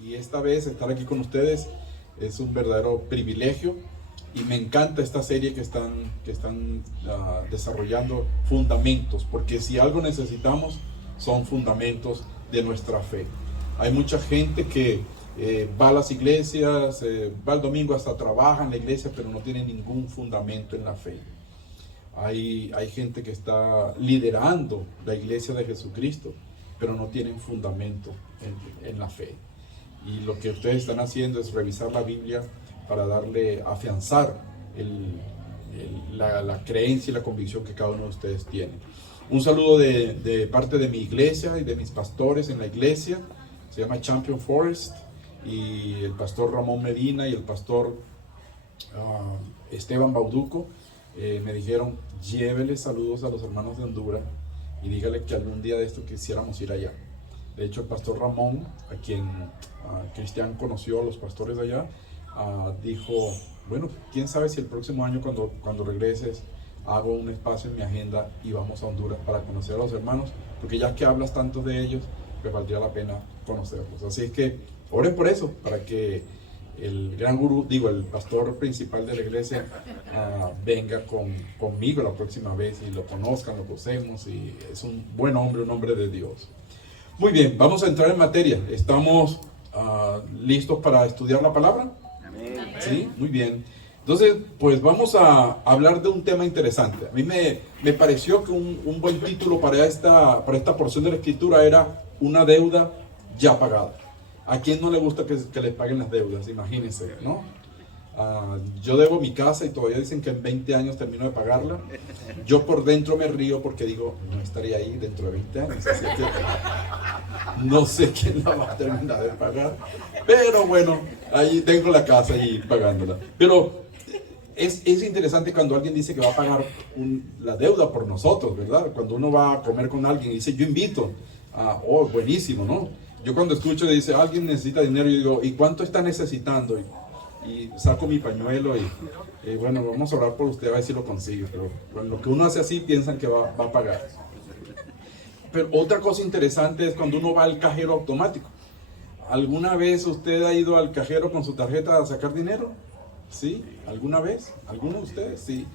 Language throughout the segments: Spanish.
Y esta vez estar aquí con ustedes es un verdadero privilegio y me encanta esta serie que están desarrollando, fundamentos, porque si algo necesitamos son fundamentos de nuestra fe. Hay mucha gente que va a las iglesias, va el domingo, hasta trabaja en la iglesia, pero no tiene ningún fundamento en la fe. Hay gente que está liderando la iglesia de Jesucristo, pero no tienen fundamento en la fe. Y lo que ustedes están haciendo es revisar la Biblia para afianzar la creencia y la convicción que cada uno de ustedes tiene. Un saludo de parte de mi iglesia y de mis pastores en la iglesia. Se llama Champion Forest, y el pastor Ramón Medina y el pastor Esteban Bauduco me dijeron: llévele saludos a los hermanos de Honduras y dígale que algún día de esto quisiéramos ir allá. De hecho, el pastor Ramón, a quien Cristian conoció, a los pastores de allá, dijo: bueno, quién sabe si el próximo año cuando regreses hago un espacio en mi agenda y vamos a Honduras para conocer a los hermanos, porque ya que hablas tanto de ellos, pues valdría la pena conocerlos. Así es que oren por eso, para que el gran gurú, el pastor principal de la iglesia, venga conmigo la próxima vez y lo conozcan, lo conocemos, y es un buen hombre, un hombre de Dios. Muy bien, vamos a entrar en materia. ¿Estamos listos para estudiar la palabra? Amén. Sí, muy bien. Entonces, pues vamos a hablar de un tema interesante. A mí me pareció que un buen título para esta porción de la escritura era Una deuda ya pagada. ¿A quién no le gusta que les paguen las deudas? Imagínense, ¿no? Yo debo mi casa y todavía dicen que en 20 años termino de pagarla. Yo por dentro me río porque digo, no estaría ahí dentro de 20 años. Así que no sé quién la va a terminar de pagar. Pero bueno, ahí tengo la casa y pagándola. Pero es interesante cuando alguien dice que va a pagar la deuda por nosotros, ¿verdad? Cuando uno va a comer con alguien y dice, yo invito. Oh, buenísimo, ¿no? Yo cuando escucho y dice, alguien necesita dinero, yo digo, ¿y cuánto está necesitando? Y saco mi pañuelo y bueno, vamos a orar por usted a ver si lo consigue. Pero bueno, lo que uno hace así, piensan que va a pagar. Pero otra cosa interesante es cuando uno va al cajero automático. ¿Alguna vez usted ha ido al cajero con su tarjeta a sacar dinero? ¿Sí? ¿Alguna vez? ¿Alguno de ustedes? Sí.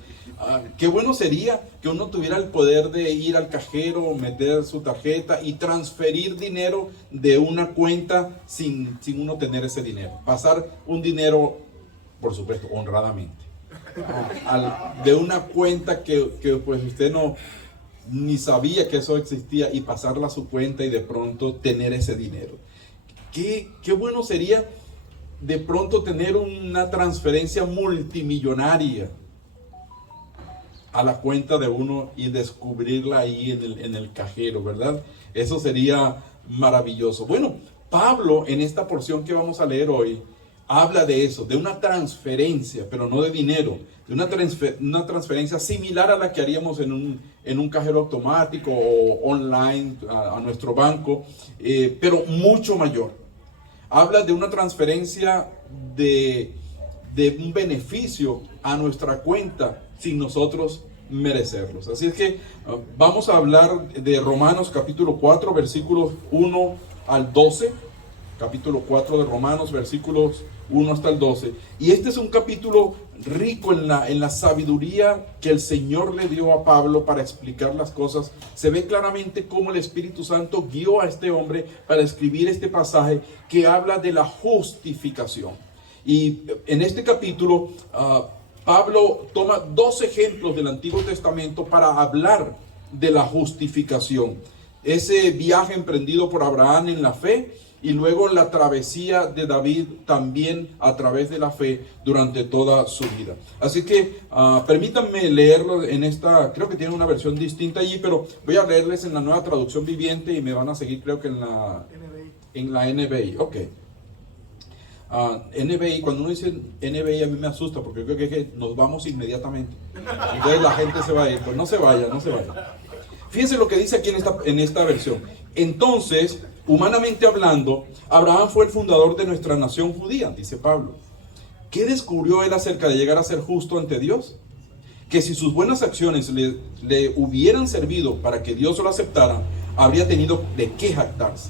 Qué bueno sería que uno tuviera el poder de ir al cajero, meter su tarjeta y transferir dinero de una cuenta sin uno tener ese dinero. Pasar un dinero, por supuesto, honradamente, de una cuenta que pues usted ni sabía que eso existía, y pasarla a su cuenta y de pronto tener ese dinero. Qué bueno sería de pronto tener una transferencia multimillonaria a la cuenta de uno y descubrirla ahí en el cajero, ¿verdad? Eso sería maravilloso. Bueno, Pablo, en esta porción que vamos a leer hoy, habla de eso, de una transferencia, pero no de dinero, de una transferencia similar a la que haríamos en un cajero automático o online a nuestro banco, pero mucho mayor. Habla de una transferencia de un beneficio a nuestra cuenta sin nosotros merecerlos. Así es que vamos a hablar de Romanos capítulo 4, versículos 1 al 12. Capítulo 4 de Romanos, versículos 1 hasta el 12. Y este es un capítulo rico en la sabiduría que el Señor le dio a Pablo para explicar las cosas. Se ve claramente cómo el Espíritu Santo guió a este hombre para escribir este pasaje que habla de la justificación. Y en este capítulo, Pablo toma dos ejemplos del Antiguo Testamento para hablar de la justificación. Ese viaje emprendido por Abraham en la fe, y luego la travesía de David también a través de la fe durante toda su vida. Así que permítanme leerlo en esta, creo que tiene una versión distinta allí, pero voy a leerles en la Nueva Traducción Viviente y me van a seguir, creo que en la NBI. Ok. NBI, cuando uno dice NBI a mí me asusta porque creo que nos vamos inmediatamente. Entonces la gente se va a ir, pues no se vaya. Fíjense lo que dice aquí en esta versión. Entonces, humanamente hablando, Abraham fue el fundador de nuestra nación judía, dice Pablo. ¿Qué descubrió él acerca de llegar a ser justo ante Dios? Que si sus buenas acciones le hubieran servido para que Dios lo aceptara, habría tenido de qué jactarse.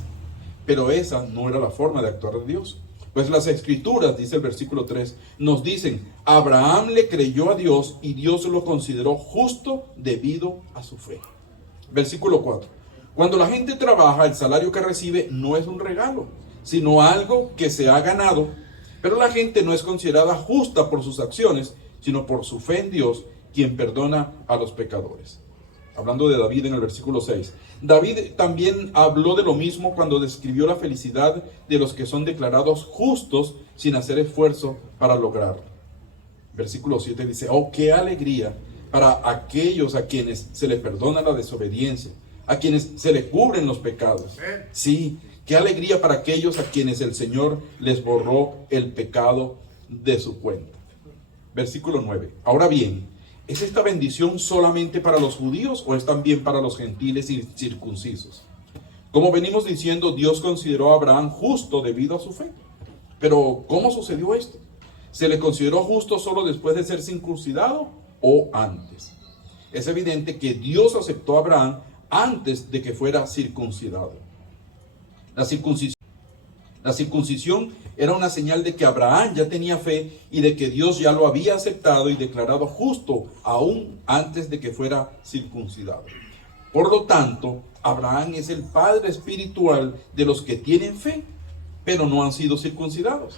pero esa no era la forma de actuar de Dios. Pues las escrituras, dice el versículo 3, nos dicen, Abraham le creyó a Dios y Dios lo consideró justo debido a su fe. Versículo 4. Cuando la gente trabaja, el salario que recibe no es un regalo, sino algo que se ha ganado. Pero la gente no es considerada justa por sus acciones, sino por su fe en Dios, quien perdona a los pecadores. Hablando de David en el versículo 6. David también habló de lo mismo cuando describió la felicidad de los que son declarados justos sin hacer esfuerzo para lograrlo. Versículo 7 dice, oh, qué alegría para aquellos a quienes se les perdona la desobediencia, a quienes se les cubren los pecados. Sí, qué alegría para aquellos a quienes el Señor les borró el pecado de su cuenta. Versículo 9. Ahora bien, ¿es esta bendición solamente para los judíos o es también para los gentiles y circuncisos? Como venimos diciendo, Dios consideró a Abraham justo debido a su fe. Pero, ¿cómo sucedió esto? ¿Se le consideró justo solo después de ser circuncidado o antes? Es evidente que Dios aceptó a Abraham antes de que fuera circuncidado. La circuncisión era una señal de que Abraham ya tenía fe y de que Dios ya lo había aceptado y declarado justo aún antes de que fuera circuncidado. Por lo tanto, Abraham es el padre espiritual de los que tienen fe, pero no han sido circuncidados.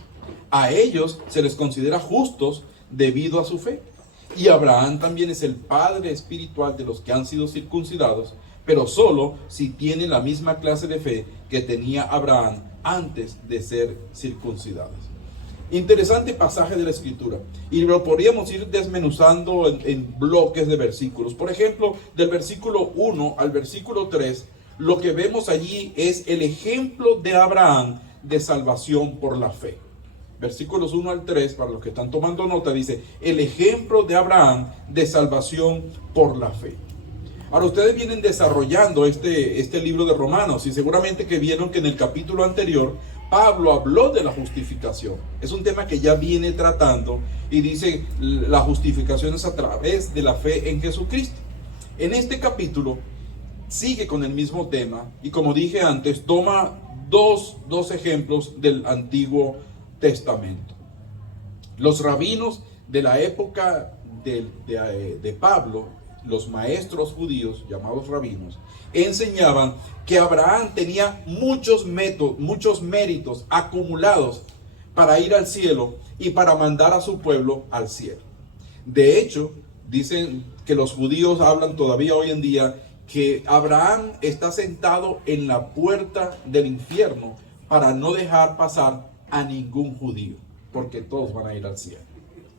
A ellos se les considera justos debido a su fe. Y Abraham también es el padre espiritual de los que han sido circuncidados, pero solo si tienen la misma clase de fe que tenía Abraham antes de ser circuncidados. Interesante pasaje de la Escritura. Y lo podríamos ir desmenuzando en bloques de versículos. Por ejemplo, del versículo 1 al versículo 3, lo que vemos allí es el ejemplo de Abraham de salvación por la fe. Versículos 1 al 3, para los que están tomando nota, dice, el ejemplo de Abraham de salvación por la fe. Ahora, ustedes vienen desarrollando este libro de Romanos y seguramente que vieron que en el capítulo anterior Pablo habló de la justificación. Es un tema que ya viene tratando y dice la justificación es a través de la fe en Jesucristo. En este capítulo sigue con el mismo tema y, como dije antes, toma dos ejemplos del Antiguo Testamento. Los rabinos de la época de Pablo, los maestros judíos llamados rabinos, enseñaban que Abraham tenía muchos méritos acumulados para ir al cielo y para mandar a su pueblo al cielo. De hecho, dicen que los judíos hablan todavía hoy en día que Abraham está sentado en la puerta del infierno para no dejar pasar a ningún judío, porque todos van a ir al cielo.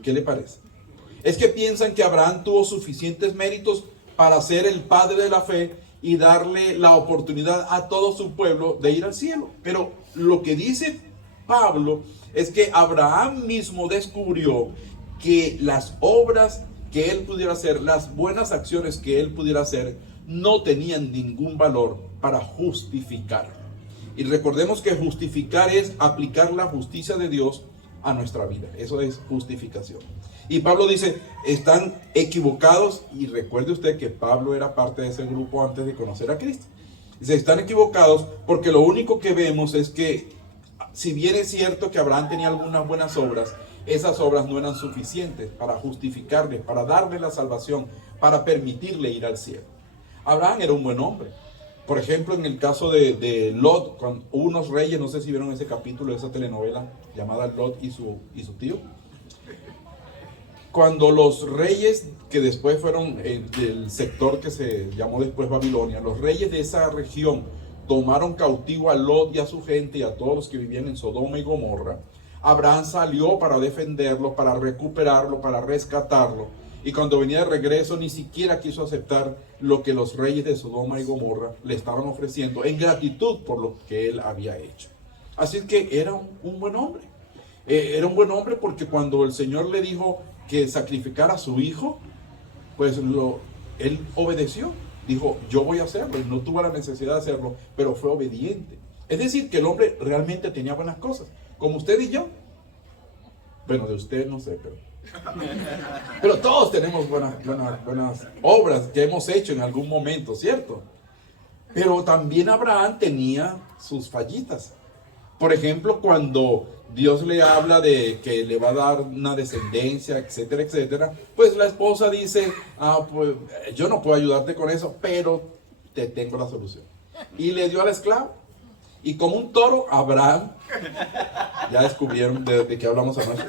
¿Qué le parece? Es que piensan que Abraham tuvo suficientes méritos para ser el padre de la fe y darle la oportunidad a todo su pueblo de ir al cielo. Pero lo que dice Pablo es que Abraham mismo descubrió que las obras que él pudiera hacer, las buenas acciones que él pudiera hacer, no tenían ningún valor para justificar. Y recordemos que justificar es aplicar la justicia de Dios a nuestra vida. Eso es justificación. Y Pablo dice, están equivocados. Y recuerde usted que Pablo era parte de ese grupo antes de conocer a Cristo. Dice, están equivocados porque lo único que vemos es que, si bien es cierto que Abraham tenía algunas buenas obras, esas obras no eran suficientes para justificarle, para darle la salvación, para permitirle ir al cielo. Abraham era un buen hombre. Por ejemplo, en el caso de Lot, cuando hubo unos reyes, no sé si vieron ese capítulo de esa telenovela llamada Lot y su tío. Cuando los reyes, que después fueron del sector que se llamó después Babilonia, los reyes de esa región tomaron cautivo a Lot y a su gente y a todos los que vivían en Sodoma y Gomorra, Abraham salió para defenderlo, para recuperarlo, para rescatarlo. Y cuando venía de regreso ni siquiera quiso aceptar lo que los reyes de Sodoma y Gomorra le estaban ofreciendo en gratitud por lo que él había hecho. Así es que era un buen hombre. Era un buen hombre porque cuando el Señor le dijo que sacrificara a su hijo, pues él obedeció. Dijo, yo voy a hacerlo. Y no tuvo la necesidad de hacerlo, pero fue obediente. Es decir, que el hombre realmente tenía buenas cosas, como usted y yo. Bueno, de usted no sé, pero todos tenemos buenas obras que hemos hecho en algún momento, ¿cierto? Pero también Abraham tenía sus fallitas. Por ejemplo, cuando Dios le habla de que le va a dar una descendencia, etcétera, etcétera, pues la esposa dice, pues yo no puedo ayudarte con eso, pero te tengo la solución. Y le dio al esclavo. Y como un toro, Abraham, ya descubrieron de qué hablamos anoche,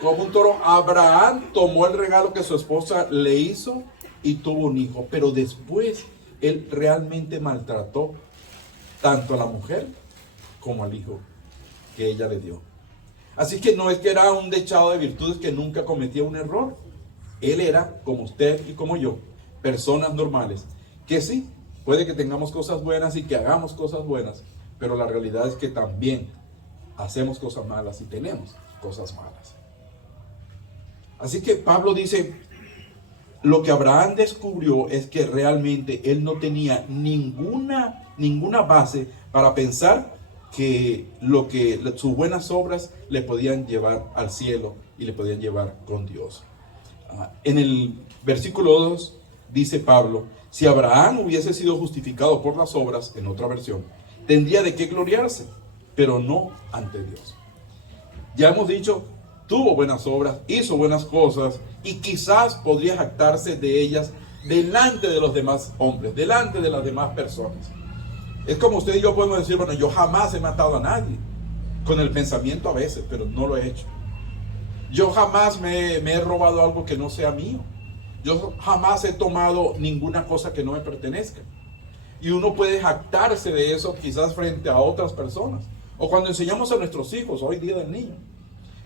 como un toro, Abraham tomó el regalo que su esposa le hizo y tuvo un hijo. Pero después él realmente maltrató tanto a la mujer como al hijo que ella le dio. Así que no es que era un dechado de virtudes que nunca cometía un error. Él era, como usted y como yo, personas normales, que sí, puede que tengamos cosas buenas y que hagamos cosas buenas, pero la realidad es que también hacemos cosas malas y tenemos cosas malas. Así que Pablo dice, lo que Abraham descubrió es que realmente él no tenía ninguna base para pensar que sus buenas obras le podían llevar al cielo y le podían llevar con Dios. En el versículo 2 dice Pablo, si Abraham hubiese sido justificado por las obras, en otra versión, tendría de qué gloriarse, pero no ante Dios. Ya hemos dicho, tuvo buenas obras, hizo buenas cosas y quizás podría jactarse de ellas delante de los demás hombres, delante de las demás personas. Es como usted y yo podemos decir, bueno, yo jamás he matado a nadie, con el pensamiento a veces, pero no lo he hecho. Yo jamás me he robado algo que no sea mío. Yo jamás he tomado ninguna cosa que no me pertenezca. Y uno puede jactarse de eso quizás frente a otras personas. O cuando enseñamos a nuestros hijos, hoy día del niño,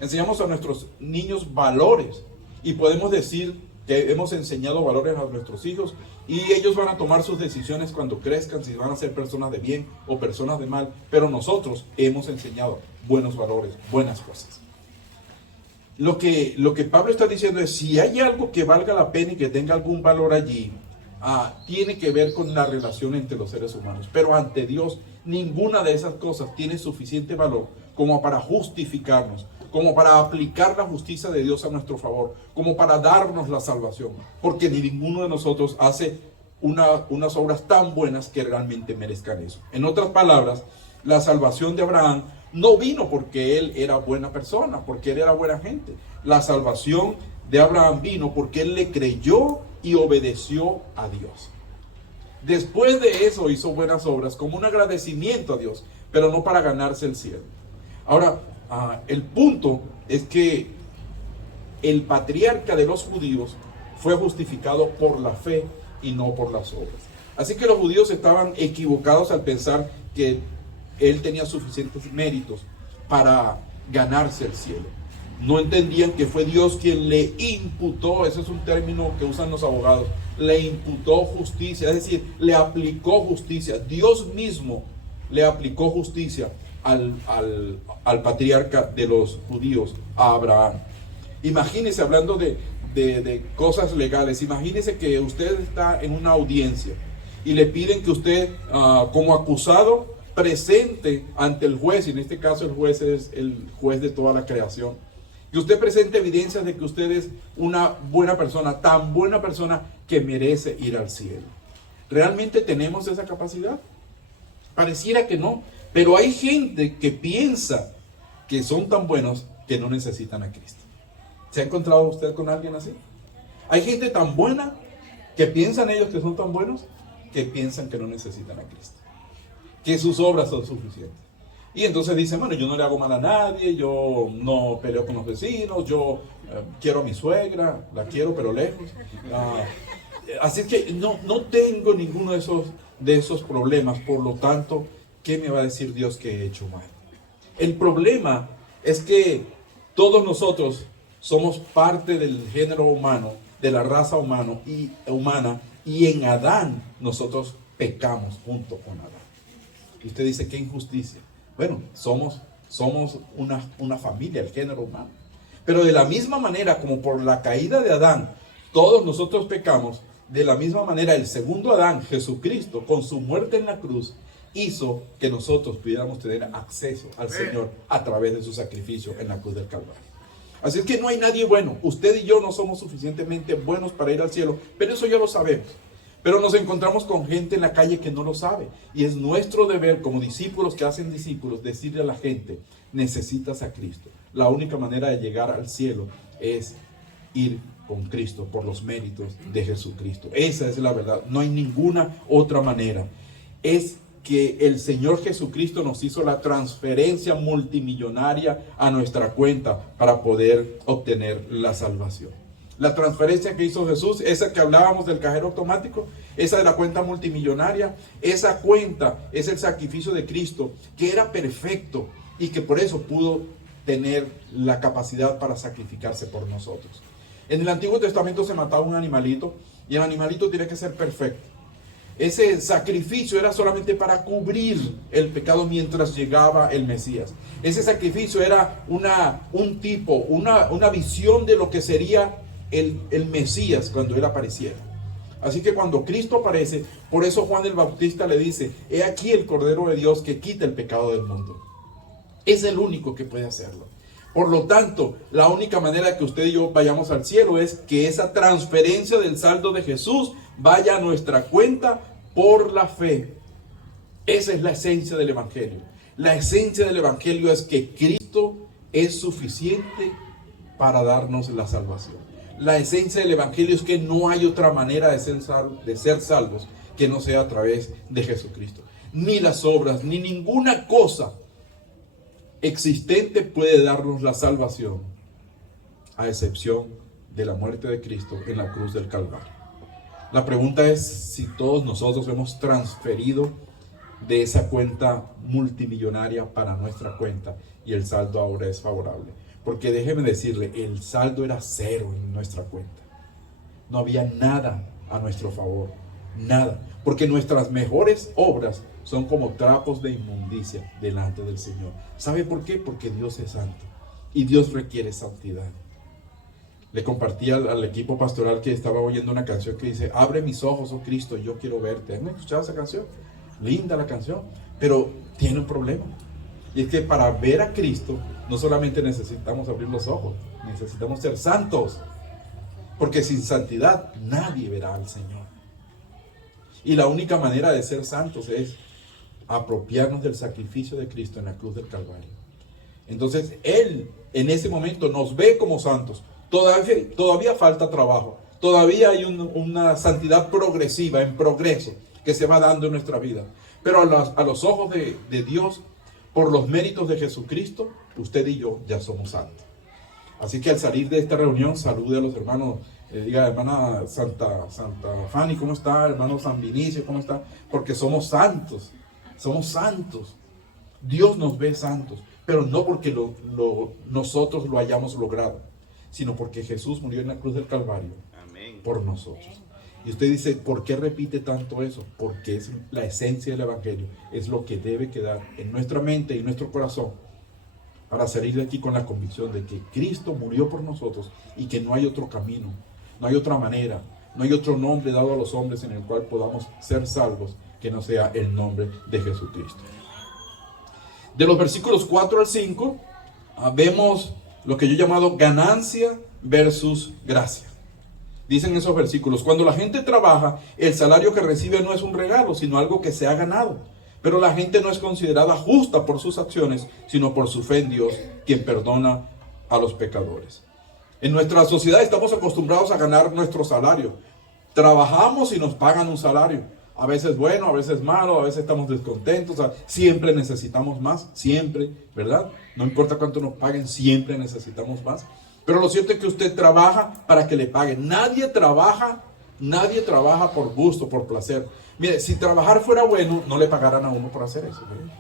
enseñamos a nuestros niños valores. Y podemos decir que hemos enseñado valores a nuestros hijos y ellos van a tomar sus decisiones cuando crezcan, si van a ser personas de bien o personas de mal. Pero nosotros hemos enseñado buenos valores, buenas cosas. Lo que Pablo está diciendo es, si hay algo que valga la pena y que tenga algún valor allí, tiene que ver con la relación entre los seres humanos. Pero ante Dios, ninguna de esas cosas tiene suficiente valor como para justificarnos, como para aplicar la justicia de Dios a nuestro favor, como para darnos la salvación. Porque ni ninguno de nosotros hace unas obras tan buenas que realmente merezcan eso. En otras palabras, la salvación de Abraham no vino porque él era buena persona, porque él era buena gente. La salvación de Abraham vino porque él le creyó y obedeció a Dios. Después de eso hizo buenas obras como un agradecimiento a Dios, pero no para ganarse el cielo. Ahora, el punto es que el patriarca de los judíos fue justificado por la fe y no por las obras. Así que los judíos estaban equivocados al pensar que él tenía suficientes méritos para ganarse el cielo. No entendían que fue Dios quien le imputó, ese es un término que usan los abogados, le imputó justicia, es decir, le aplicó justicia. Dios mismo le aplicó justicia al patriarca de los judíos, a Abraham. Imagínese, hablando de cosas legales, imagínese que usted está en una audiencia y le piden que usted, como acusado, presente ante el juez, y en este caso el juez es el juez de toda la creación, que usted presente evidencias de que usted es una buena persona, tan buena persona que merece ir al cielo. ¿Realmente tenemos esa capacidad? Pareciera que no, pero hay gente que piensa que son tan buenos que no necesitan a Cristo. ¿Se ha encontrado usted con alguien así? Hay gente tan buena que piensan ellos que son tan buenos que piensan que no necesitan a Cristo, que sus obras son suficientes. Y entonces dicen, bueno, yo no le hago mal a nadie, yo no peleo con los vecinos, yo quiero a mi suegra, la quiero pero lejos. Así es que no tengo ninguno de esos problemas, por lo tanto, ¿qué me va a decir Dios que he hecho mal? El problema es que todos nosotros somos parte del género humano, de la raza humana, y en Adán nosotros pecamos junto con Adán. Y usted dice, qué injusticia. Bueno, somos una familia, el género humano. Pero de la misma manera como por la caída de Adán, todos nosotros pecamos, de la misma manera el segundo Adán, Jesucristo, con su muerte en la cruz, hizo que nosotros pudiéramos tener acceso al Señor a través de su sacrificio en la cruz del Calvario. Así es que no hay nadie bueno. Usted y yo no somos suficientemente buenos para ir al cielo, pero eso ya lo sabemos. Pero nos encontramos con gente en la calle que no lo sabe. Y es nuestro deber como discípulos que hacen discípulos decirle a la gente, necesitas a Cristo. La única manera de llegar al cielo es ir con Cristo por los méritos de Jesucristo. Esa es la verdad. No hay ninguna otra manera. Es que el Señor Jesucristo nos hizo la transferencia multimillonaria a nuestra cuenta para poder obtener la salvación. La transferencia que hizo Jesús, esa que hablábamos del cajero automático, esa de la cuenta multimillonaria, esa cuenta es el sacrificio de Cristo, que era perfecto y que por eso pudo tener la capacidad para sacrificarse por nosotros. En el Antiguo Testamento se mataba un animalito y el animalito tiene que ser perfecto. Ese sacrificio era solamente para cubrir el pecado mientras llegaba el Mesías. Ese sacrificio era una visión de lo que sería el Mesías cuando Él apareciera. Así que cuando Cristo aparece, por eso Juan el Bautista le dice, he aquí el Cordero de Dios que quita el pecado del mundo. Es el único que puede hacerlo. Por lo tanto, la única manera de que usted y yo vayamos al cielo es que esa transferencia del saldo de Jesús vaya a nuestra cuenta por la fe. Esa es la esencia del Evangelio. La esencia del Evangelio es que Cristo es suficiente para darnos la salvación. La esencia del Evangelio es que no hay otra manera de ser salvos que no sea a través de Jesucristo. Ni las obras, ni ninguna cosa existente puede darnos la salvación, a excepción de la muerte de Cristo en la cruz del Calvario. La pregunta es si todos nosotros hemos transferido de esa cuenta multimillonaria para nuestra cuenta y el saldo ahora es favorable. Porque déjeme decirle, el saldo era cero en nuestra cuenta. No había nada a nuestro favor, nada. Porque nuestras mejores obras son como trapos de inmundicia delante del Señor. ¿Sabe por qué? Porque Dios es santo y Dios requiere santidad. Le compartí al equipo pastoral que estaba oyendo una canción que dice, abre mis ojos, oh Cristo, yo quiero verte. ¿Han escuchado esa canción? Linda la canción, pero tiene un problema. Y es que para ver a Cristo, no solamente necesitamos abrir los ojos, necesitamos ser santos. Porque sin santidad nadie verá al Señor. Y la única manera de ser santos es apropiarnos del sacrificio de Cristo en la cruz del Calvario. Entonces Él en ese momento nos ve como santos. Todavía falta trabajo. Todavía hay una santidad progresiva, en progreso, que se va dando en nuestra vida. Pero a los ojos de Dios, por los méritos de Jesucristo, usted y yo ya somos santos. Así que al salir de esta reunión, salude a los hermanos. Diga, hermana Santa Fanny, ¿cómo está? Hermano San Vinicio, ¿cómo está? Porque somos santos. Somos santos. Dios nos ve santos. Pero no porque nosotros lo hayamos logrado, sino porque Jesús murió en la cruz del Calvario. Amén. Por nosotros. Y usted dice, ¿por qué repite tanto eso? Porque es la esencia del Evangelio. Es lo que debe quedar en nuestra mente y en nuestro corazón para salir de aquí con la convicción de que Cristo murió por nosotros y que no hay otro camino, no hay otra manera, no hay otro nombre dado a los hombres en el cual podamos ser salvos que no sea el nombre de Jesucristo. De los versículos 4 al 5 vemos lo que yo he llamado ganancia versus gracia. Dicen esos versículos, cuando la gente trabaja, el salario que recibe no es un regalo, sino algo que se ha ganado. Pero la gente no es considerada justa por sus acciones, sino por su fe en Dios, quien perdona a los pecadores. En nuestra sociedad estamos acostumbrados a ganar nuestro salario. Trabajamos y nos pagan un salario. A veces bueno, a veces malo, a veces estamos descontentos. Siempre necesitamos más, siempre, ¿verdad? No importa cuánto nos paguen, siempre necesitamos más. Pero lo cierto es que usted trabaja para que le paguen. Nadie trabaja por gusto, por placer. Mire, si trabajar fuera bueno, no le pagaran a uno por hacer eso, ¿verdad?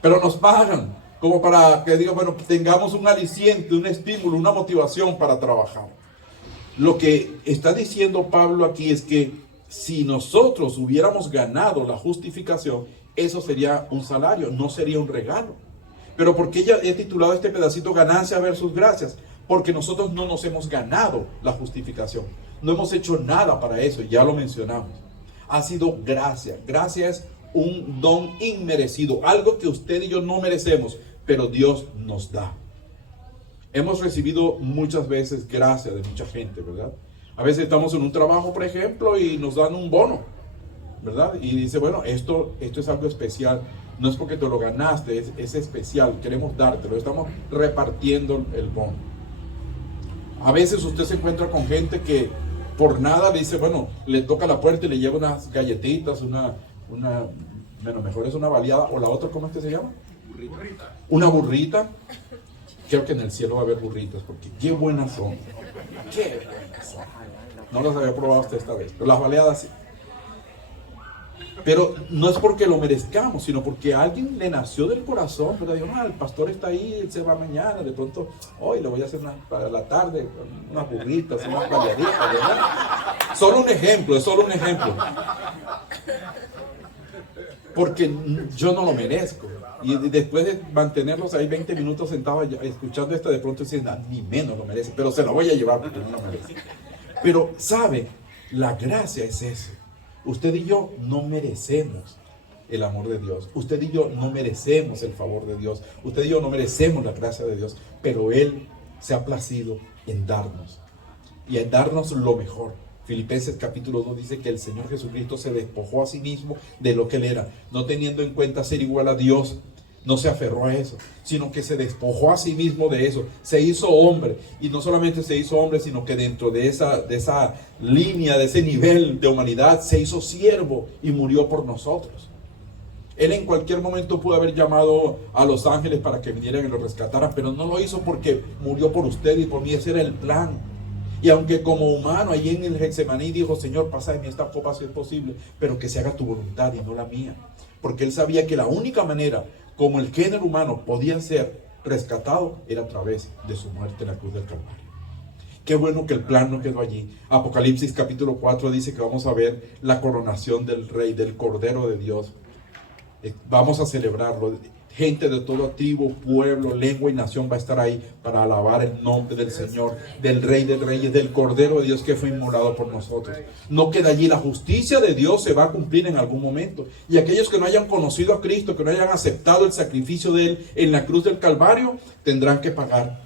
Pero nos pagan como para que diga, bueno, tengamos un aliciente, un estímulo, una motivación para trabajar. Lo que está diciendo Pablo aquí es que si nosotros hubiéramos ganado la justificación, eso sería un salario, no sería un regalo. Pero ¿por qué ya he titulado este pedacito ganancia versus gracias? Porque nosotros no nos hemos ganado la justificación. No hemos hecho nada para eso, ya lo mencionamos. Ha sido gracia. Gracia es un don inmerecido, algo que usted y yo no merecemos, pero Dios nos da. Hemos recibido muchas veces gracia de mucha gente, ¿verdad? A veces estamos en un trabajo, por ejemplo, y nos dan un bono, ¿verdad? Y dice, bueno, esto es algo especial. No es porque te lo ganaste, es especial, queremos dártelo, estamos repartiendo el bono. A veces usted se encuentra con gente que por nada le dice, bueno, le toca la puerta y le lleva unas galletitas, bueno, mejor es una baleada, o la otra, ¿cómo es que se llama? Burrita. Una burrita. Creo que en el cielo va a haber burritas, porque qué buenas son. Qué buenas son. No las había probado hasta esta vez, pero las baleadas sí. Pero no es porque lo merezcamos, sino porque a alguien le nació del corazón, pero dijo, el pastor está ahí, él se va mañana, de pronto, hoy le voy a hacer para la tarde, unas burritas, unas baleaditas, ¿verdad? Solo un ejemplo, es solo un ejemplo. Porque yo no lo merezco. Y después de mantenerlos ahí 20 minutos sentados escuchando esto, de pronto dicen, ni menos lo merece, pero se lo voy a llevar porque no lo merece. Pero, ¿sabe? La gracia es eso. Usted y yo no merecemos el amor de Dios. Usted y yo no merecemos el favor de Dios. Usted y yo no merecemos la gracia de Dios. Pero Él se ha placido en darnos. Y en darnos lo mejor. Filipenses capítulo 2 dice que el Señor Jesucristo se despojó a sí mismo de lo que Él era. No teniendo en cuenta ser igual a Dios. No se aferró a eso, sino que se despojó a sí mismo de eso. Se hizo hombre. Y no solamente se hizo hombre, sino que dentro de esa línea, de ese nivel de humanidad, se hizo siervo y murió por nosotros. Él en cualquier momento pudo haber llamado a los ángeles para que vinieran y lo rescataran, pero no lo hizo porque murió por usted y por mí. Ese era el plan. Y aunque como humano, allí en el Getsemaní dijo, Señor, pasa de mí esta copa si es posible, pero que se haga tu voluntad y no la mía. Porque Él sabía que la única manera como el género humano podía ser rescatado era a través de su muerte en la cruz del Calvario. Qué bueno que el plan no quedó allí. Apocalipsis capítulo 4 dice que vamos a ver la coronación del Rey, del Cordero de Dios. Vamos a celebrarlo. Gente de toda tribu, pueblo, lengua y nación va a estar ahí para alabar el nombre del Señor, del Rey de Reyes, del Cordero de Dios que fue inmolado por nosotros. No queda allí, la justicia de Dios se va a cumplir en algún momento. Y aquellos que no hayan conocido a Cristo, que no hayan aceptado el sacrificio de Él en la cruz del Calvario, tendrán que pagar,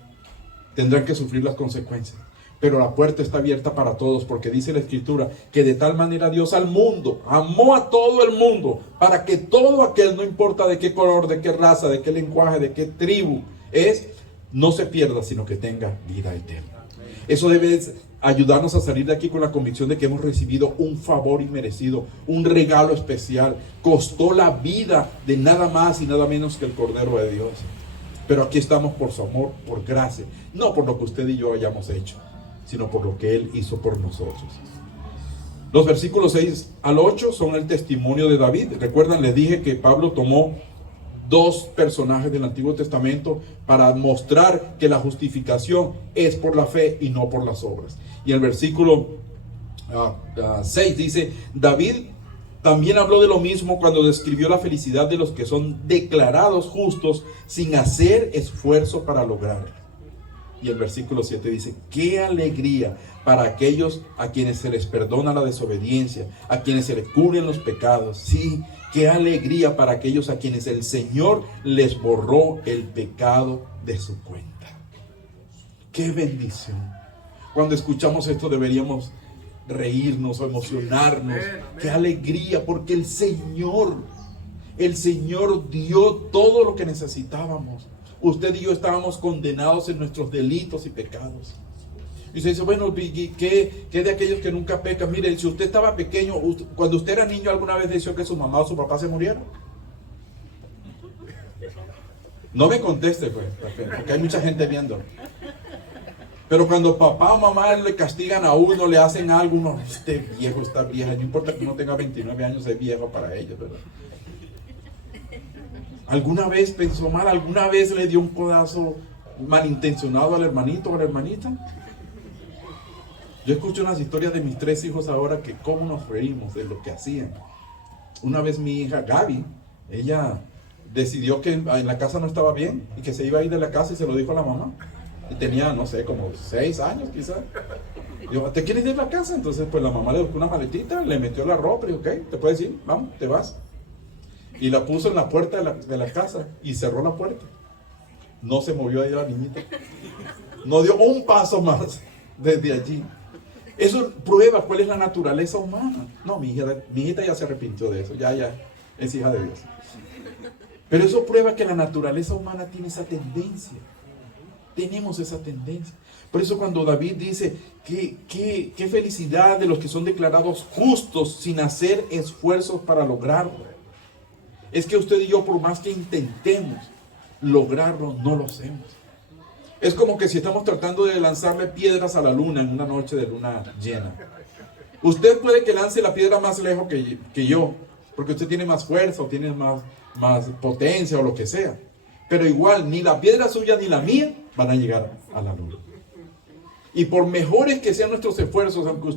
tendrán que sufrir las consecuencias. Pero la puerta está abierta para todos, porque dice la Escritura que de tal manera Dios al mundo, amó a todo el mundo, para que todo aquel, no importa de qué color, de qué raza, de qué lenguaje, de qué tribu es, no se pierda, sino que tenga vida eterna. Eso debe ayudarnos a salir de aquí con la convicción de que hemos recibido un favor inmerecido, un regalo especial. Costó la vida de nada más y nada menos que el Cordero de Dios. Pero aquí estamos por su amor, por gracia, no por lo que usted y yo hayamos hecho, sino por lo que Él hizo por nosotros. Los versículos 6 al 8 son el testimonio de David. Recuerdan, les dije que Pablo tomó dos personajes del Antiguo Testamento para mostrar que la justificación es por la fe y no por las obras. Y el versículo 6 dice, David también habló de lo mismo cuando describió la felicidad de los que son declarados justos sin hacer esfuerzo para lograrlo. Y el versículo 7 dice, qué alegría para aquellos a quienes se les perdona la desobediencia, a quienes se les cubren los pecados. Sí, qué alegría para aquellos a quienes el Señor les borró el pecado de su cuenta. Qué bendición. Cuando escuchamos esto deberíamos reírnos o emocionarnos. Qué alegría, porque el Señor dio todo lo que necesitábamos. Usted y yo estábamos condenados en nuestros delitos y pecados. Y se dice, bueno, ¿qué de aquellos que nunca pecan? Mire, si usted estaba pequeño, cuando usted era niño, ¿alguna vez deseó que su mamá o su papá se murieran? No me conteste, pues, porque hay mucha gente viéndolo. Pero cuando papá o mamá le castigan a uno, le hacen algo, uno, este viejo, esta vieja, no importa que uno tenga 29 años, es viejo para ellos, ¿verdad? ¿Alguna vez pensó mal? ¿Alguna vez le dio un codazo malintencionado al hermanito o a la hermanita? Yo escucho unas historias de mis 3 hijos ahora que cómo nos reímos de lo que hacían. Una vez mi hija Gaby, ella decidió que en la casa no estaba bien y que se iba a ir de la casa y se lo dijo a la mamá. Y tenía, no sé, como 6 años quizás. Dijo, ¿te quieres ir de la casa? Entonces pues la mamá le buscó una maletita, le metió la ropa y dijo, ok, ¿te puedes ir? Vamos, te vas. Y la puso en la puerta de la casa y cerró la puerta. No se movió ahí la niñita. No dio un paso más desde allí. Eso prueba cuál es la naturaleza humana. No, mi hijita ya se arrepintió de eso, ya es hija de Dios. Pero eso prueba que la naturaleza humana tiene esa tendencia. Tenemos esa tendencia. Por eso cuando David dice, qué felicidad de los que son declarados justos sin hacer esfuerzos para lograrlo. Es que usted y yo, por más que intentemos lograrlo, no lo hacemos. Es como que si estamos tratando de lanzarle piedras a la luna en una noche de luna llena. Usted puede que lance la piedra más lejos que yo, porque usted tiene más fuerza o tiene más potencia o lo que sea. Pero igual, ni la piedra suya ni la mía van a llegar a la luna. Y por mejores que sean nuestros esfuerzos, aunque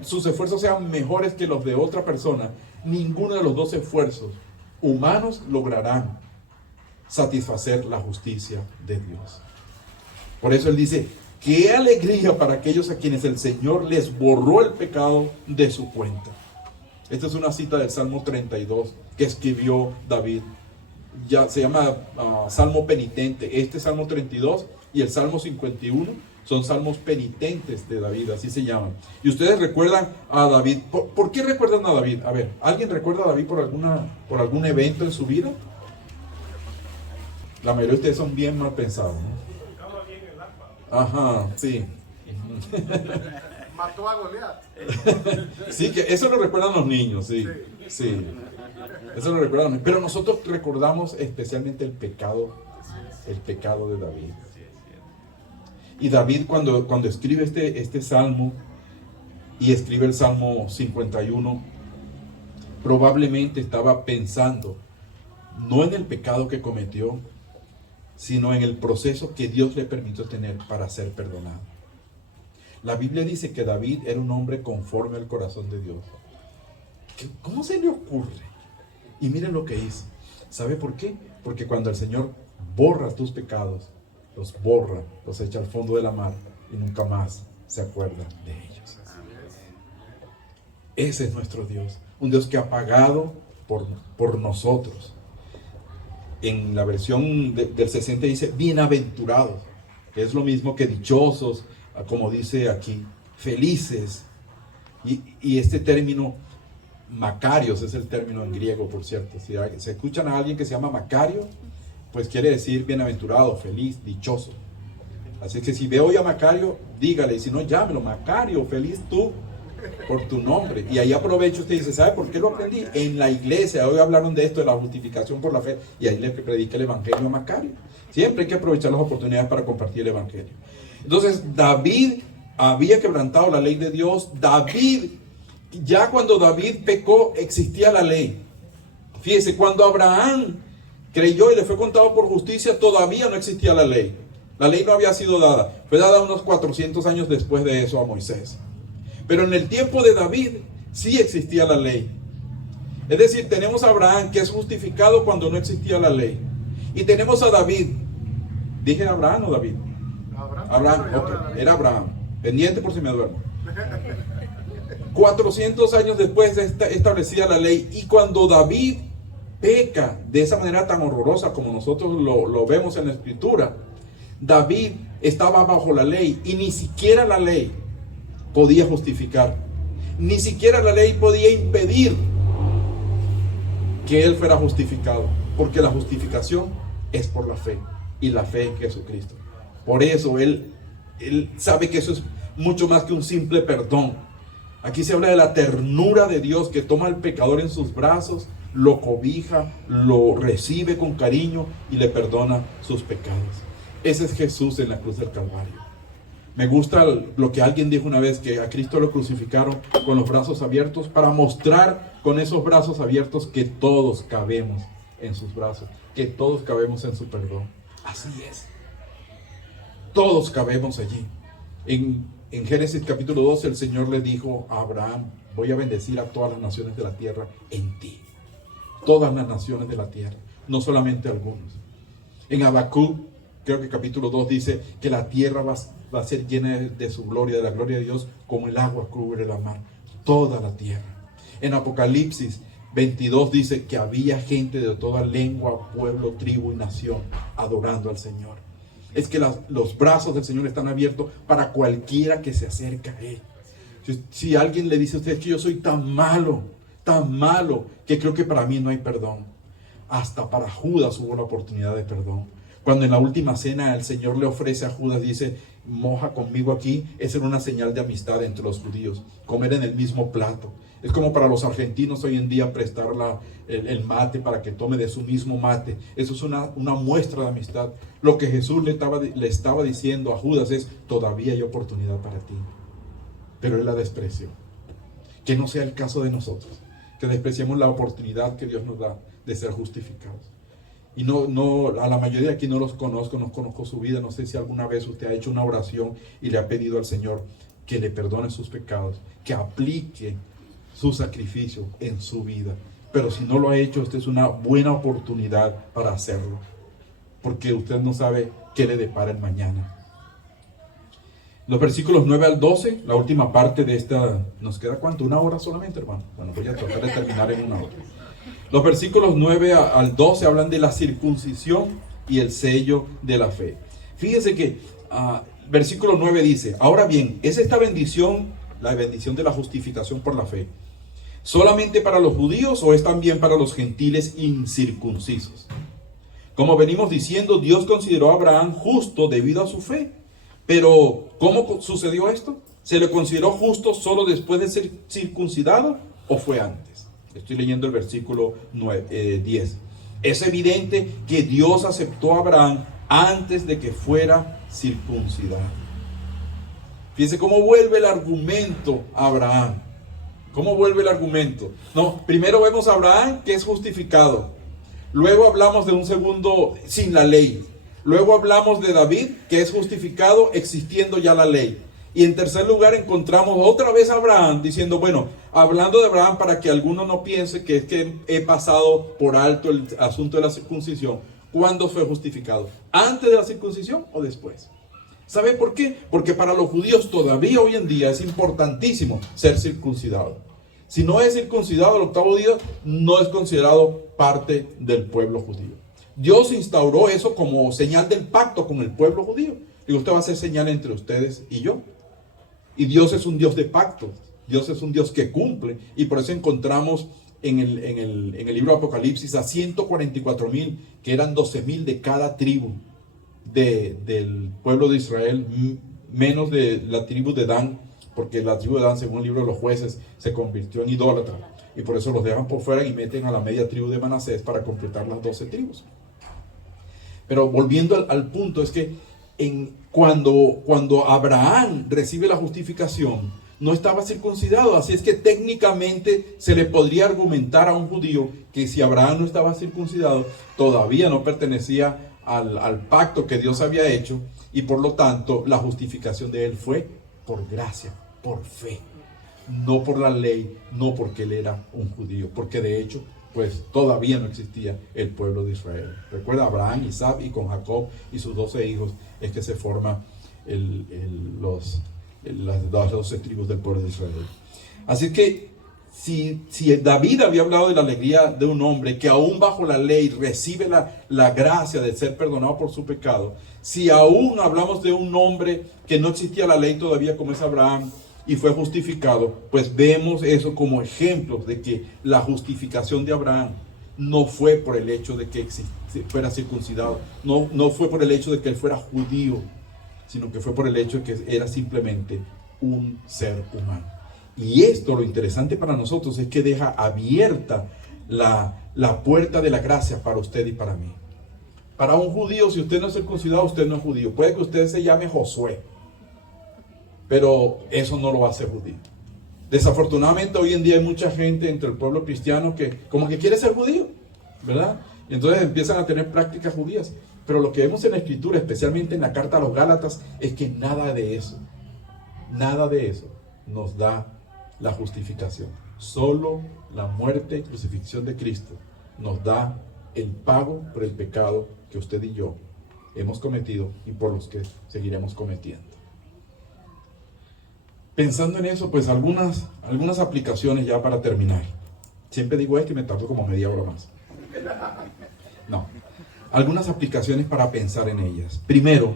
sus esfuerzos sean mejores que los de otra persona, ninguno de los dos esfuerzos humanos lograrán satisfacer la justicia de Dios. Por eso él dice, qué alegría para aquellos a quienes el Señor les borró el pecado de su cuenta. Esta es una cita del Salmo 32 que escribió David. Ya se llama Salmo penitente. Este Salmo 32 y el Salmo 51 son salmos penitentes de David, así se llaman. Y ustedes recuerdan a David. ¿Por qué recuerdan a David? A ver, ¿alguien recuerda a David por algún evento en su vida? La mayoría de ustedes son bien mal pensados, ¿no? Ajá, sí. Mató a Goliat. Sí, que eso lo recuerdan los niños, sí. Eso lo recuerdan. Pero nosotros recordamos especialmente el pecado de David. Y David cuando escribe este salmo y escribe el Salmo 51, probablemente estaba pensando no en el pecado que cometió, sino en el proceso que Dios le permitió tener para ser perdonado. La Biblia dice que David era un hombre conforme al corazón de Dios. ¿Cómo se le ocurre? Y miren lo que hizo. ¿Sabe por qué? Porque cuando el Señor borra tus pecados, los borra, los echa al fondo de la mar y nunca más se acuerda de ellos. Ese es nuestro Dios, un Dios que ha pagado por nosotros. En la versión del 60 dice bienaventurados, que es lo mismo que dichosos, como dice aquí, felices. Y este término Macarios es el término en griego, por cierto. Si se escuchan a alguien que se llama Macario, pues quiere decir bienaventurado, feliz, dichoso. Así que si ve hoy a Macario, dígale, y si no, llámelo, Macario, feliz tú por tu nombre. Y ahí aprovecho, usted dice, ¿sabe por qué lo aprendí? En la iglesia, hoy hablaron de esto, de la justificación por la fe, y ahí le predica el evangelio a Macario. Siempre hay que aprovechar las oportunidades para compartir el evangelio. Entonces, David había quebrantado la ley de Dios. Ya cuando David pecó, existía la ley. Fíjese, cuando Abraham creyó y le fue contado por justicia, todavía no existía la ley. La ley no había sido dada. Fue dada unos 400 años después de eso a Moisés. Pero en el tiempo de David sí existía la ley. Es decir, tenemos a Abraham que es justificado cuando no existía la ley. Y tenemos a David. ¿Dije Abraham o David? Abraham, ok, era Abraham. Pendiente por si me duermo. 400 años después establecida la ley. Y cuando David peca de esa manera tan horrorosa como nosotros lo vemos en la escritura, David estaba bajo la ley y ni siquiera la ley podía justificar, ni siquiera la ley podía impedir que él fuera justificado, porque la justificación es por la fe y la fe en Jesucristo. Por eso él sabe que eso es mucho más que un simple perdón. Aquí se habla de la ternura de Dios que toma al pecador en sus brazos, lo cobija, lo recibe con cariño y le perdona sus pecados. Ese es Jesús en la cruz del Calvario. Me gusta lo que alguien dijo una vez, que a Cristo lo crucificaron con los brazos abiertos para mostrar con esos brazos abiertos que todos cabemos en sus brazos, que todos cabemos en su perdón. Así es. Todos cabemos allí. En Génesis capítulo 12 el Señor le dijo a Abraham, voy a bendecir a todas las naciones de la tierra en ti. Todas las naciones de la tierra, no solamente algunos. En Habacuc, creo que capítulo 2 dice que la tierra va a ser llena de su gloria, de la gloria de Dios, como el agua cubre la mar. Toda la tierra. En Apocalipsis 22 dice que había gente de toda lengua, pueblo, tribu y nación adorando al Señor. Es que los brazos del Señor están abiertos para cualquiera que se acerque a Él. Si alguien le dice a usted que yo soy tan malo, que creo que para mí no hay perdón. Hasta para Judas hubo la oportunidad de perdón. Cuando en la última cena el Señor le ofrece a Judas, dice, moja conmigo aquí, esa era una señal de amistad entre los judíos, comer en el mismo plato. Es como para los argentinos hoy en día prestar el mate para que tome de su mismo mate. Eso es una muestra de amistad. Lo que Jesús le estaba diciendo a Judas es, todavía hay oportunidad para ti. Pero él la despreció. Que no sea el caso de nosotros, que despreciemos la oportunidad que Dios nos da de ser justificados. Y no, a la mayoría de aquí no conozco su vida. No sé si alguna vez usted ha hecho una oración y le ha pedido al Señor que le perdone sus pecados, que aplique su sacrificio en su vida. Pero si no lo ha hecho, esta es una buena oportunidad para hacerlo, porque usted no sabe qué le depara el mañana. Los versículos 9 al 12, la última parte de esta, ¿nos queda cuánto? ¿Una hora solamente, hermano? Bueno, voy a tratar de terminar en una hora. Los versículos 9 al 12 hablan de la circuncisión y el sello de la fe. Fíjese que versículo 9 dice, ahora bien, ¿es esta bendición, la bendición de la justificación por la fe, solamente para los judíos o es también para los gentiles incircuncisos? Como venimos diciendo, Dios consideró a Abraham justo debido a su fe. Pero, ¿cómo sucedió esto? ¿Se le consideró justo solo después de ser circuncidado o fue antes? Estoy leyendo el versículo 10. Es evidente que Dios aceptó a Abraham antes de que fuera circuncidado. Fíjense cómo vuelve el argumento a Abraham. ¿Cómo vuelve el argumento? No, primero vemos a Abraham que es justificado. Luego hablamos de un segundo sin la ley. Luego hablamos de David, que es justificado existiendo ya la ley. Y en tercer lugar encontramos otra vez a Abraham diciendo, bueno, hablando de Abraham para que alguno no piense que es que he pasado por alto el asunto de la circuncisión. ¿Cuándo fue justificado? ¿Antes de la circuncisión o después? ¿Sabe por qué? Porque para los judíos todavía hoy en día es importantísimo ser circuncidado. Si no es circuncidado el octavo día, no es considerado parte del pueblo judío. Dios instauró eso como señal del pacto con el pueblo judío. Y usted va a hacer señal entre ustedes y yo. Y Dios es un Dios de pacto. Dios es un Dios que cumple. Y por eso encontramos en el libro de Apocalipsis a 144,000, que eran 12,000 de cada tribu del pueblo de Israel, menos de la tribu de Dan, porque la tribu de Dan, según el libro de los jueces, se convirtió en idólatra. Y por eso los dejan por fuera y meten a la media tribu de Manasés para completar las 12 tribus. Pero volviendo al punto, es que cuando Abraham recibe la justificación, no estaba circuncidado. Así es que técnicamente se le podría argumentar a un judío que si Abraham no estaba circuncidado, todavía no pertenecía al pacto que Dios había hecho, y por lo tanto la justificación de él fue por gracia, por fe. No por la ley, no porque él era un judío, porque de hecho pues todavía no existía el pueblo de Israel. Recuerda, Abraham, Isaac y con Jacob y sus 12 hijos es que se forma las 12 tribus del pueblo de Israel. Así que si David había hablado de la alegría de un hombre que aún bajo la ley recibe la gracia de ser perdonado por su pecado, si aún hablamos de un hombre que no existía la ley todavía como es Abraham, y fue justificado, pues vemos eso como ejemplos de que la justificación de Abraham no fue por el hecho de que fuera circuncidado, no fue por el hecho de que él fuera judío, sino que fue por el hecho de que era simplemente un ser humano. Y esto, lo interesante para nosotros, es que deja abierta la puerta de la gracia para usted y para mí. Para un judío, si usted no es circuncidado, usted no es judío. Puede que usted se llame Josué, pero eso no lo va a hacer judío. Desafortunadamente hoy en día hay mucha gente entre el pueblo cristiano que como que quiere ser judío, ¿verdad? Y entonces empiezan a tener prácticas judías. Pero lo que vemos en la Escritura, especialmente en la carta a los Gálatas, es que nada de eso nos da la justificación. Solo la muerte y crucifixión de Cristo nos da el pago por el pecado que usted y yo hemos cometido y por los que seguiremos cometiendo. Pensando en eso, pues algunas aplicaciones ya para terminar. Siempre digo esto y me tardo como media hora más. No. Algunas aplicaciones para pensar en ellas. Primero,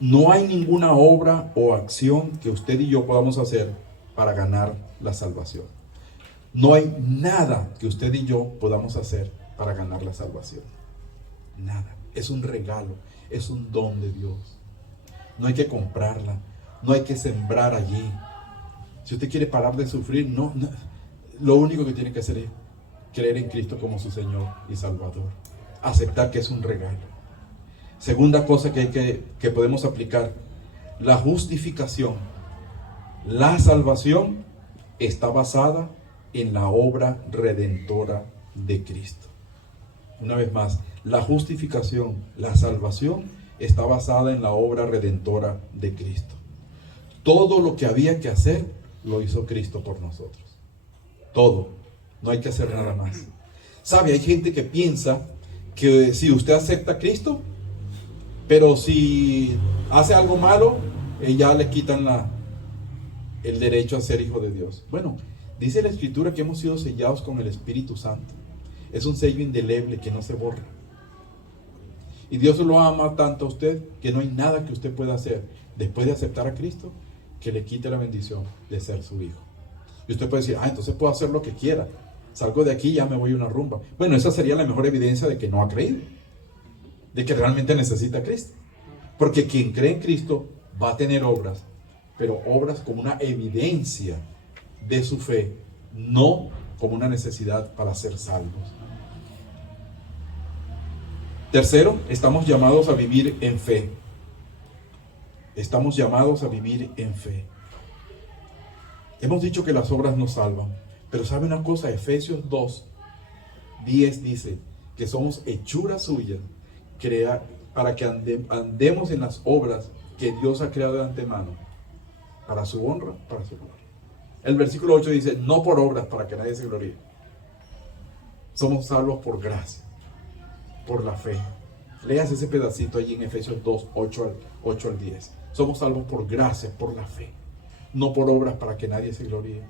no hay ninguna obra o acción que usted y yo podamos hacer para ganar la salvación. No hay nada que usted y yo podamos hacer para ganar la salvación. Nada. Es un regalo, es un don de Dios. No hay que comprarla, no hay que sembrar allí. Si usted quiere parar de sufrir, no, lo único que tiene que hacer es creer en Cristo como su Señor y Salvador. Aceptar que es un regalo. Segunda cosa que podemos aplicar: la justificación, la salvación está basada en la obra redentora de Cristo. Una vez más, la justificación, la salvación está basada en la obra redentora de Cristo. Todo lo que había que hacer lo hizo Cristo por nosotros. Todo. No hay que hacer nada más. ¿Sabe? Hay gente que piensa que si usted acepta a Cristo, pero si hace algo malo, ya le quitan el derecho a ser hijo de Dios. Bueno, dice la Escritura que hemos sido sellados con el Espíritu Santo. Es un sello indeleble que no se borra. Y Dios lo ama tanto a usted que no hay nada que usted pueda hacer después de aceptar a Cristo que le quite la bendición de ser su hijo. Y usted puede decir, entonces puedo hacer lo que quiera. Salgo de aquí y ya me voy a una rumba. Bueno, esa sería la mejor evidencia de que no ha creído, de que realmente necesita a Cristo. Porque quien cree en Cristo va a tener obras, pero obras como una evidencia de su fe, no como una necesidad para ser salvos. Tercero, estamos llamados a vivir en fe. Estamos llamados a vivir en fe. Hemos dicho que las obras nos salvan, pero ¿sabe una cosa? Efesios 2:10 dice que somos hechura suya, para que andemos en las obras que Dios ha creado de antemano, para su honra, para su gloria. El versículo 8 dice, no por obras para que nadie se gloríe. Somos salvos por gracia, por la fe. Leas ese pedacito allí en Efesios 2:8 al 10. Somos salvos por gracia, por la fe, no por obras para que nadie se gloríe.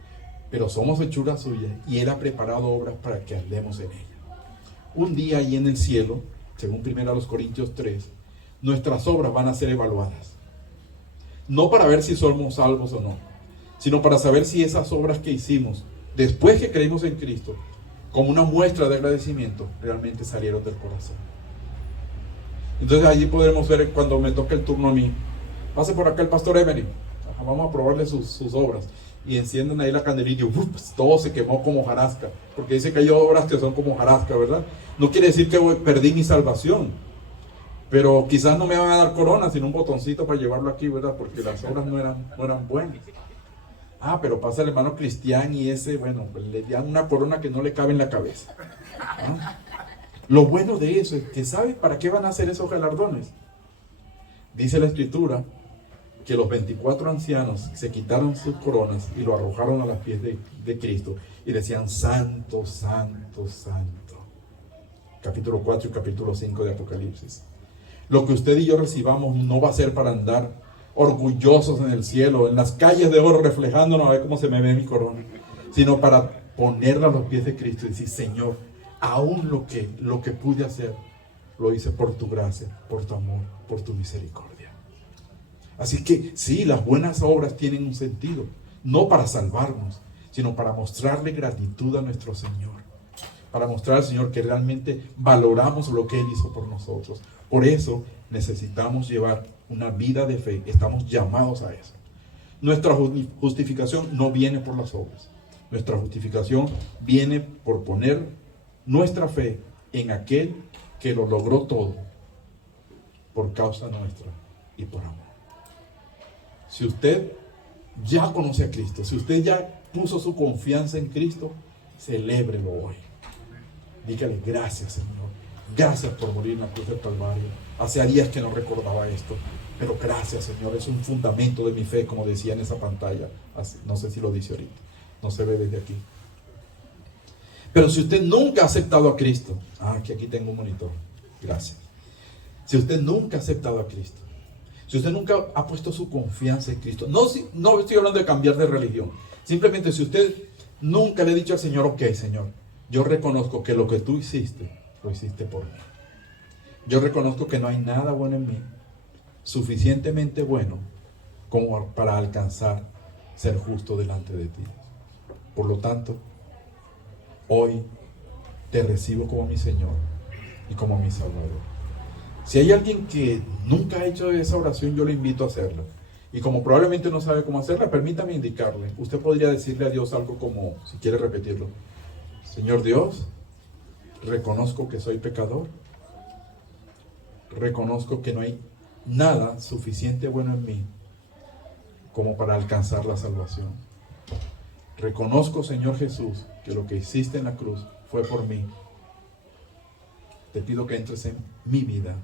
Pero somos hechura suya y Él ha preparado obras para que andemos en ella. Un día ahí en el cielo, según 1 Corintios 3, nuestras obras van a ser evaluadas. No para ver si somos salvos o no, sino para saber si esas obras que hicimos después que creímos en Cristo, como una muestra de agradecimiento, realmente salieron del corazón. Entonces allí podremos ver, cuando me toque el turno a mí, pase por acá el pastor Emery, vamos a probarle sus obras, y encienden ahí la candelilla y todo se quemó como hojarasca, porque dice que hay obras que son como hojarasca, ¿verdad? No quiere decir que perdí mi salvación, pero quizás no me van a dar corona, sino un botoncito para llevarlo aquí, ¿verdad? Porque las obras no eran buenas. Pero pasa el hermano Cristian y ese, bueno, le dan una corona que no le cabe en la cabeza. Lo bueno de eso es que, ¿sabe para qué van a hacer esos galardones? Dice la Escritura que los 24 ancianos se quitaron sus coronas y lo arrojaron a los pies de Cristo y decían, santo, santo, santo. Capítulo 4 y capítulo 5 de Apocalipsis. Lo que usted y yo recibamos no va a ser para andar orgullosos en el cielo, en las calles de oro, reflejándonos a ver cómo se me ve mi corona, sino para ponerla a los pies de Cristo y decir, Señor, aún lo que pude hacer, lo hice por tu gracia, por tu amor, por tu misericordia. Así que sí, las buenas obras tienen un sentido, no para salvarnos, sino para mostrarle gratitud a nuestro Señor, para mostrar al Señor que realmente valoramos lo que Él hizo por nosotros. Por eso necesitamos llevar una vida de fe, estamos llamados a eso. Nuestra justificación no viene por las obras, nuestra justificación viene por poner nuestra fe en aquel que lo logró todo por causa nuestra y por amor. Si usted ya conoce a Cristo, si usted ya puso su confianza en Cristo, celébrelo hoy. Dígale, gracias, Señor. Gracias por morir en la cruz del Calvario. Hace días que no recordaba esto, pero gracias, Señor. Es un fundamento de mi fe, como decía en esa pantalla. No sé si lo dice ahorita, no se ve desde aquí. Pero si usted nunca ha aceptado a Cristo, que aquí tengo un monitor, gracias. Si usted nunca ha aceptado a Cristo, si usted nunca ha puesto su confianza en Cristo, no estoy hablando de cambiar de religión, simplemente si usted nunca le ha dicho al Señor, ok, Señor, yo reconozco que lo que tú hiciste, lo hiciste por mí. Yo reconozco que no hay nada bueno en mí, suficientemente bueno como para alcanzar ser justo delante de ti. Por lo tanto, hoy te recibo como mi Señor y como mi Salvador. Si hay alguien que nunca ha hecho esa oración, yo le invito a hacerla. Y como probablemente no sabe cómo hacerla, permítame indicarle. Usted podría decirle a Dios algo como, si quiere repetirlo: Señor Dios, reconozco que soy pecador. Reconozco que no hay nada suficiente bueno en mí como para alcanzar la salvación. Reconozco, Señor Jesús, que lo que hiciste en la cruz fue por mí. Te pido que entres en mi vida,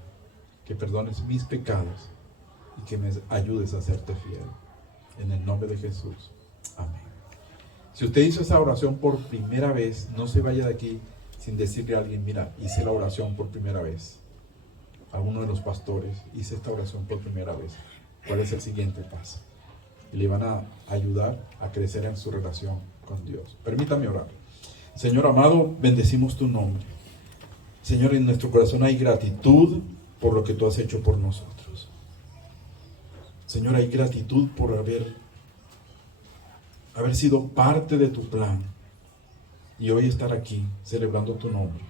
que perdones mis pecados y que me ayudes a serte fiel. En el nombre de Jesús. Amén. Si usted hizo esa oración por primera vez, no se vaya de aquí sin decirle a alguien: mira, hice la oración por primera vez. A uno de los pastores: hice esta oración por primera vez. ¿Cuál es el siguiente paso? Y le van a ayudar a crecer en su relación con Dios. Permítame orar. Señor amado, bendecimos tu nombre. Señor, en nuestro corazón hay gratitud por lo que tú has hecho por nosotros. Señor, hay gratitud por haber sido parte de tu plan y hoy estar aquí celebrando tu nombre.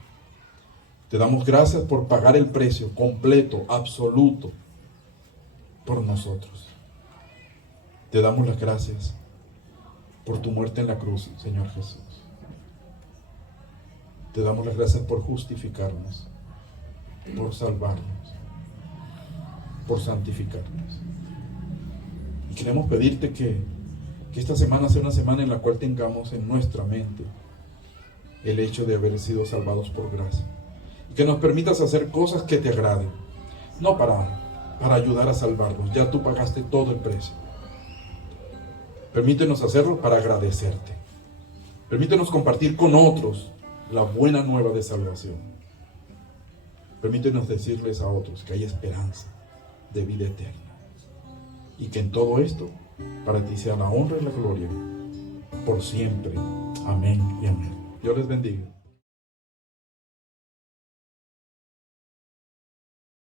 Te damos gracias por pagar el precio completo, absoluto, por nosotros. Te damos las gracias por tu muerte en la cruz, Señor Jesús. Te damos las gracias por justificarnos, por salvarnos, por santificarnos. Y queremos pedirte que esta semana sea una semana en la cual tengamos en nuestra mente el hecho de haber sido salvados por gracia. Y que nos permitas hacer cosas que te agraden, no para ayudar a salvarnos. Ya tú pagaste todo el precio. Permítenos hacerlo para agradecerte. Permítenos compartir con otros la buena nueva de salvación. Permítenos decirles a otros que hay esperanza de vida eterna. Y que en todo esto, para ti sea la honra y la gloria, por siempre. Amén y amén. Dios les bendiga.